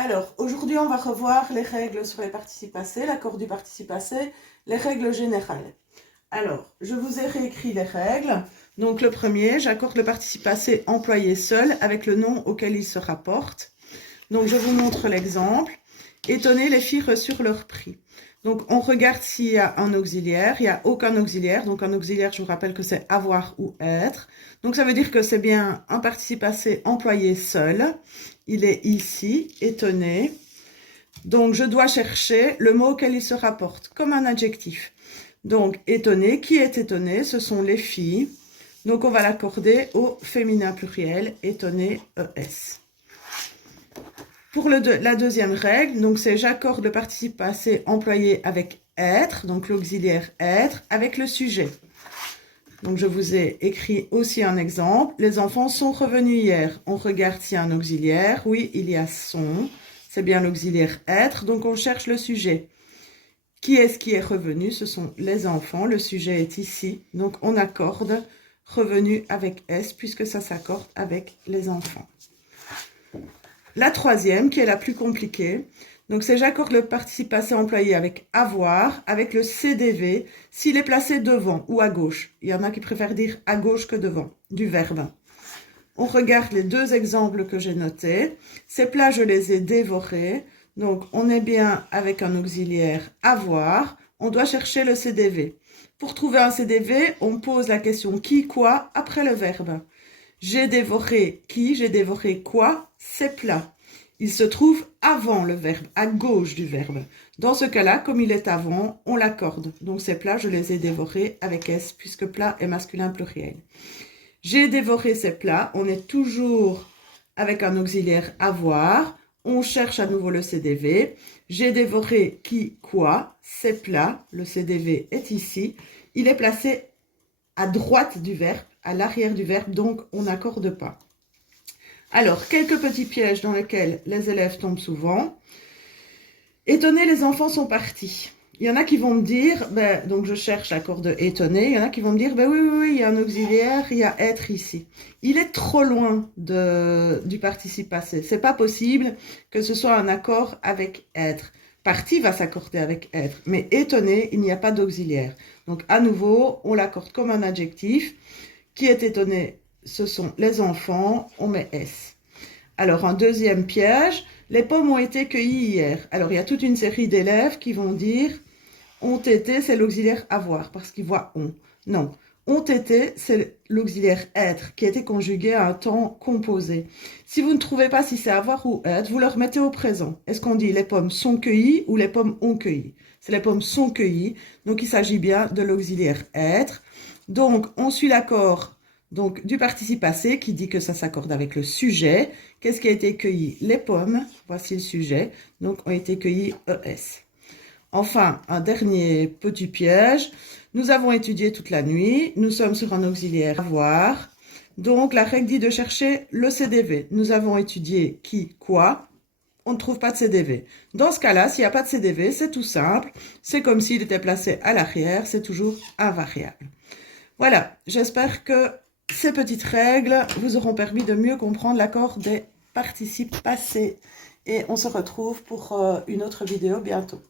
Alors, aujourd'hui, on va revoir les règles sur les participes passés, l'accord du participe passé, les règles générales. Alors, je vous ai réécrit les règles. Donc, le premier, j'accorde le participe passé employé seul avec le nom auquel il se rapporte. Donc, je vous montre l'exemple. Étonner, les filles reçurent leur prix. Donc, on regarde s'il y a un auxiliaire. Il n'y a aucun auxiliaire. Donc, un auxiliaire, je vous rappelle que c'est avoir ou être. Donc, ça veut dire que c'est bien un participe passé employé seul. Il est ici, étonné. Donc, je dois chercher le mot auquel il se rapporte, comme un adjectif. Donc, étonné, qui est étonné? Ce sont les filles. Donc, on va l'accorder au féminin pluriel, étonné, ES. Pour la deuxième règle, donc c'est j'accorde le participe passé employé avec être, donc l'auxiliaire être, avec le sujet. Donc, je vous ai écrit aussi un exemple. Les enfants sont revenus hier. On regarde s'il y a un auxiliaire. Oui, il y a sont. C'est bien l'auxiliaire être. Donc, on cherche le sujet. Qui est-ce qui est revenu? Ce sont les enfants. Le sujet est ici. Donc, on accorde revenu avec S puisque ça s'accorde avec les enfants. La troisième, qui est la plus compliquée, donc c'est j'accorde le participe passé employé avec avoir, avec le CDV, s'il est placé devant ou à gauche. Il y en a qui préfèrent dire à gauche que devant, du verbe. On regarde les deux exemples que j'ai notés. Ces plats, je les ai dévorés. Donc, on est bien avec un auxiliaire avoir. On doit chercher le CDV. Pour trouver un CDV, on pose la question qui, quoi, après le verbe. J'ai dévoré qui, j'ai dévoré quoi, ces plats. Il se trouve avant le verbe, à gauche du verbe. Dans ce cas-là, comme il est avant, on l'accorde. Donc ces plats, je les ai dévorés avec S, puisque plat est masculin pluriel. J'ai dévoré ces plats, on est toujours avec un auxiliaire avoir. On cherche à nouveau le CDV. J'ai dévoré qui, quoi, ces plats. Le CDV est ici. Il est placé à droite du verbe, à l'arrière du verbe, donc on n'accorde pas. Alors, quelques petits pièges dans lesquels les élèves tombent souvent. Étonné, les enfants sont partis. Il y en a qui vont me dire, donc je cherche l'accord de étonné, il y en a qui vont me dire, oui, il y a un auxiliaire, il y a être ici. Il est trop loin du participe passé. C'est pas possible que ce soit un accord avec être. Parti va s'accorder avec être, mais étonné, il n'y a pas d'auxiliaire. Donc, à nouveau, on l'accorde comme un adjectif. Qui est étonné? Ce sont les enfants, on met S. Alors, un deuxième piège, les pommes ont été cueillies hier. Alors, il y a toute une série d'élèves qui vont dire ont été, c'est l'auxiliaire avoir, parce qu'ils voient on. Non, ont été, c'est l'auxiliaire être, qui a été conjugué à un temps composé. Si vous ne trouvez pas si c'est avoir ou être, vous le remettez au présent. Est-ce qu'on dit les pommes sont cueillies ou les pommes ont cueilli? C'est les pommes sont cueillies, donc il s'agit bien de l'auxiliaire être. Donc, on suit l'accord donc du participe passé qui dit que ça s'accorde avec le sujet. Qu'est-ce qui a été cueilli? Les pommes, voici le sujet, donc ont été cueillies ES. Enfin, un dernier petit piège. Nous avons étudié toute la nuit. Nous sommes sur un auxiliaire avoir. Donc, la règle dit de chercher le CDV. Nous avons étudié qui, quoi. On ne trouve pas de CDV. Dans ce cas-là, s'il n'y a pas de CDV, c'est tout simple. C'est comme s'il était placé à l'arrière. C'est toujours invariable. Voilà, j'espère que ces petites règles vous auront permis de mieux comprendre l'accord des participes passés. Et on se retrouve pour une autre vidéo bientôt.